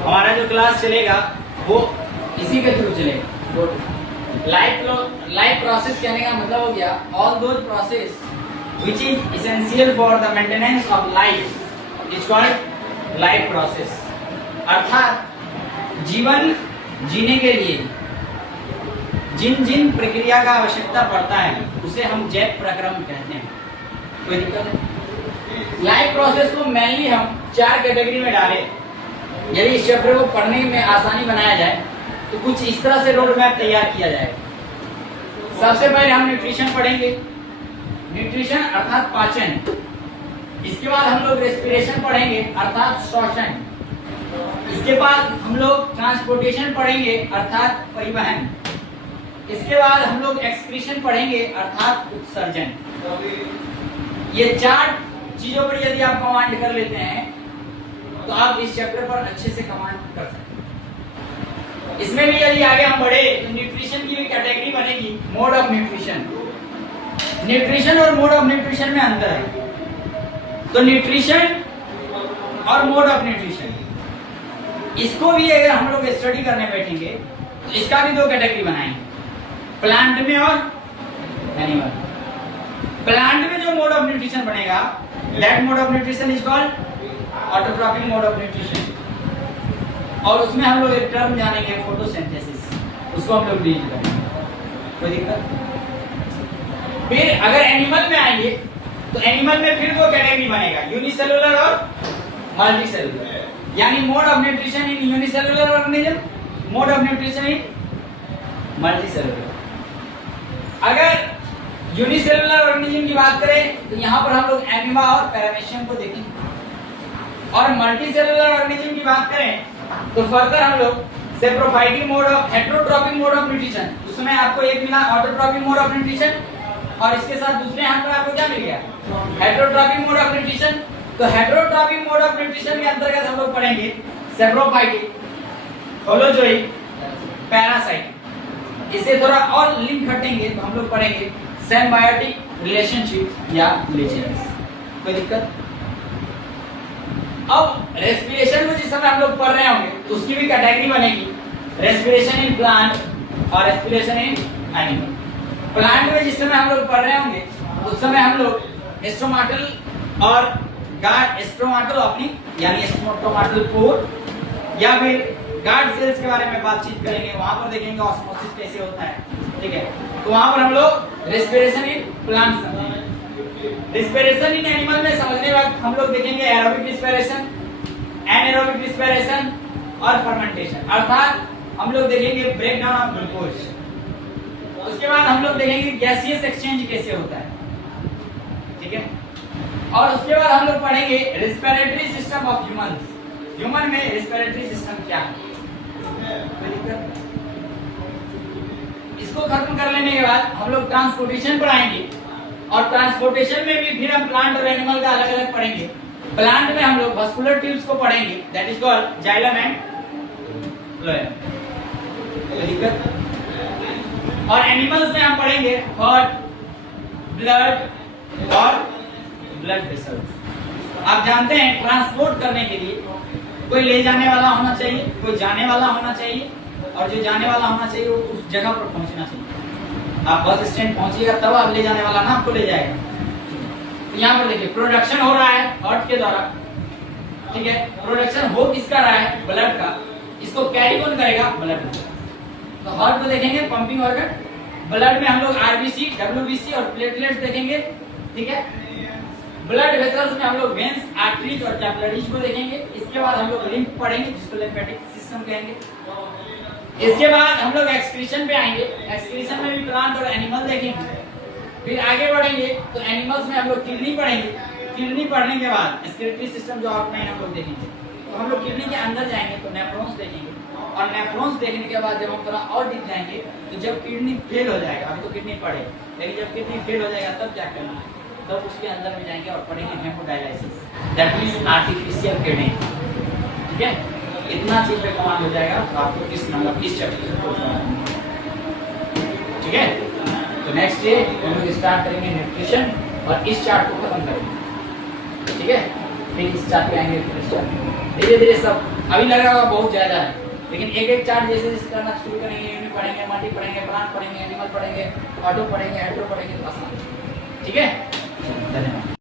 हमारा जो क्लास चलेगा वो इसी के थ्रू चलेगा। लाइफ प्रोसेस कहने का मतलब हो गया all those process which is essential for the maintenance of life is called life process. अर्थात जीवन जीने के लिए जिन जिन प्रक्रिया का आवश्यकता पड़ता है उसे हम जैव प्रक्रम कहते हैं। कोई दिक्कत है? लाइफ प्रोसेस को मेनली हम 4 कैटेगरी में डालें। यदि इस चैप्टर को पढ़ने में आसानी बनाया जाए तो कुछ इस तरह से रोड मैप तैयार किया जाएगा। सबसे पहले हम न्यूट्रिशन पढ़ेंगे, न्यूट्रिशन अर्थात पाचन। इसके बाद हम लोग रेस्पिरेशन पढ़ेंगे अर्थात श्वसन। इसके बाद हम लोग ट्रांसपोर्टेशन पढ़ेंगे अर्थात परिवहन। इसके बाद हम लोग एक्सक्रीशन पढ़ेंगे अर्थात उत्सर्जन। ये 4 चीजों पर यदि आप कमांड कर लेते हैं तो आप इस चैप्टर पर अच्छे से कमांड कर सकते हैं। इसमें भी यदि आगे हम बढ़े तो न्यूट्रिशन की भी कैटेगरी बनेगी मोड ऑफ न्यूट्रिशन। न्यूट्रिशन और मोड ऑफ न्यूट्रिशन में अंतर है। तो न्यूट्रिशन और मोड ऑफ न्यूट्रिशन, इसको भी अगर हम लोग स्टडी करने बैठेंगे तो इसका भी 2 कैटेगरी बनाएंगे, प्लांट में और एनिमल। प्लांट में जो मोड ऑफ न्यूट्रिशन बनेगा that mode of nutrition is called autotrophic mode of nutrition. और उसमें हम लोग एक टर्म जानेंगे फोटोसिंथेसिस, उसको हम लोग डील करेंगे। कोई दिक्कत? फिर अगर एनिमल में आएंगे तो एनिमल में फिर 2 कैटेगरी बनेगा, यूनिसेलुलर और मल्टीसेलुलर। यानी mode of nutrition in unicellular organism, mode of nutrition in multicellular. अगर यूनिसेलुलर ऑर्गेनिज्म की बात करें तो यहाँ पर हम लोग एमिबा और पैरामेशियम को देखेंगे। और मल्टीसेलुलर ऑर्गेनिज्म की बात करें तो फर्दर हम लोग saprophytic mode of heterotrophic mode of nutrition, उसमें आपको एक मिला ऑटोट्रॉपिक मोड ऑफ न्यूट्रिशन और इसके साथ दूसरे हाथ में आपको क्या मिल गया हेटेरोट्रॉपिक मोड ऑफ न्यूट्रिशन। तो हेटेरोट्रॉपिक मोड ऑफ न्यूट्रिशन के अंतर्गत हम लोग पढ़ेंगे सेप्रोफाइटिक, होलोजोइक, पैरासाइटिक। इससे थोड़ा और लिंक हटेंगे तो हम लोग पढ़ेंगे सिम्बायोटिक रिलेशनशिप या रिलेशंस। कोई दिक्कत? अब रेस्पिरेशन को जिस समय हम लोग पढ़ रहे होंगे तो उसकी भी कैटेगरी बनेगी, रेस्पिरेशन इन प्लांट और रेस्पिरेशन इन एनिमल। प्लांट में जिस समय हम लोग पढ़ रहे होंगे उस समय हम लोग स्टोमाटल और गार्ड स्टोमाटल ओपनिंग यानी स्टोमाटल पोर या फिर गार्ड सेल्स के बारे में बातचीत करेंगे। वहां पर देखेंगे ऑस्मोसिस कैसे होता है, ठीक है। तो वहां पर हम लोग रेस्पिरेशन इन प्लांट समझेंगे। रेस्पिरेशन इन एनिमल में समझने वक्त हम लोग देखेंगे एरोबिक रिस्पिरेशन, एनारोबिक रिस्पिरेशन और फर्मेंटेशन, अर्थात हम लोग देखेंगे ब्रेक डाउन ऑफ ग्लूकोज। उसके बाद हम लोग देखेंगे गैसियस एक्सचेंज कैसे होता है, ठीक है। और उसके बाद हम लोग पढ़ेंगे respiratory system of humans. Human में रेस्पिरेटरी सिस्टम क्या है, इसको खत्म कर लेने के बाद हम लोग ट्रांसपोर्टेशन पढ़ाएंगे और ट्रांसपोर्टेशन में भी फिर हम प्लांट और एनिमल का अलग अलग पढ़ेंगे। प्लांट में हम लोग वस्कुलर ट्यूब्स को पढ़ेंगे that is called xylem and phloem. और एनिमल्स में हम पढ़ेंगे हार्ट, ब्लड और ब्लड वेसल्स। आप जानते हैं ट्रांसपोर्ट करने के लिए कोई ले जाने वाला होना चाहिए, कोई जाने वाला होना चाहिए और जो जाने वाला होना चाहिए वो उस जगह पर पहुंचना चाहिए। आप बस स्टैंड पहुंचिएगा तब आप ले जाने वाला ना आपको ले जाएगा। तो यहाँ पर देखिए प्रोडक्शन हो रहा है हार्ट के द्वारा, ठीक है। प्रोडक्शन हो किसका रहा है, ब्लड का। इसको कैरी कौन करेगा, ब्लड। तो हार्ट को देखेंगे पंपिंग ऑर्गन, ब्लड में हम लोग आरबीसी, डब्ल्यूबीसी और प्लेटलेट्स देखेंगे, ठीक है। ब्लड वेसल्स में हम लोग वेन्स, आर्टरीज और कैपिलरीज को देखेंगे। इसके बाद हम लोग लिम्फ पढ़ेंगे जिसको लिम्फेटिक सिस्टम कहेंगे। इसके बाद हम लोग एक्सक्रीशन पे आएंगे। एक्सक्रीशन में भी प्लांट और एनिमल देखेंगे। फिर आगे बढ़ेंगे तो एनिमल्स में हम लोग किडनी पढ़ेंगे। किडनी पढ़ने के बाद एक्सक्रीटरी सिस्टम जो आउटलाइन हम लोग देखेंगे। तो हम लोग किडनी के अंदर जाएंगे तो नेफ्रॉन्स देखेंगे और नेफ्रॉन्स देखने के बाद जब हम थोड़ा और डीप जाएंगे तो जब किडनी फेल हो जाएगा, अभी तो किडनी पढ़े, लेकिन जब किडनी फेल हो जाएगा तब क्या करना है, तब उसके अंदर में जाएंगे और पढ़ेंगे hemodialysis, that means artificial kidney, ठीक है। इतना चीज पे कमांड हो जाएगा तो आपको इस मतलब इस चैप्टर को ठीक है। तो नेक्स्ट डे हम लोग स्टार्ट करेंगे न्यूट्रिशन और इस चार्ट को खत्म करेंगे, ठीक है। फिर इस चार्ट पे आएंगे, फिर इस चार्ट धीरे धीरे सब अभी लग रहा होगा बहुत ज्यादा है, लेकिन एक एक चार्ट जैसे जैसे करना शुरू करेंगे, यूनिट पढ़ेंगे, मल्टी पढ़ेंगे, प्लांट पढ़ेंगे, एनिमल पढ़ेंगे, ऑटो पढ़ेंगे, हेट्रो पढ़ेंगे, तो आसान। ठीक है, धन्यवाद।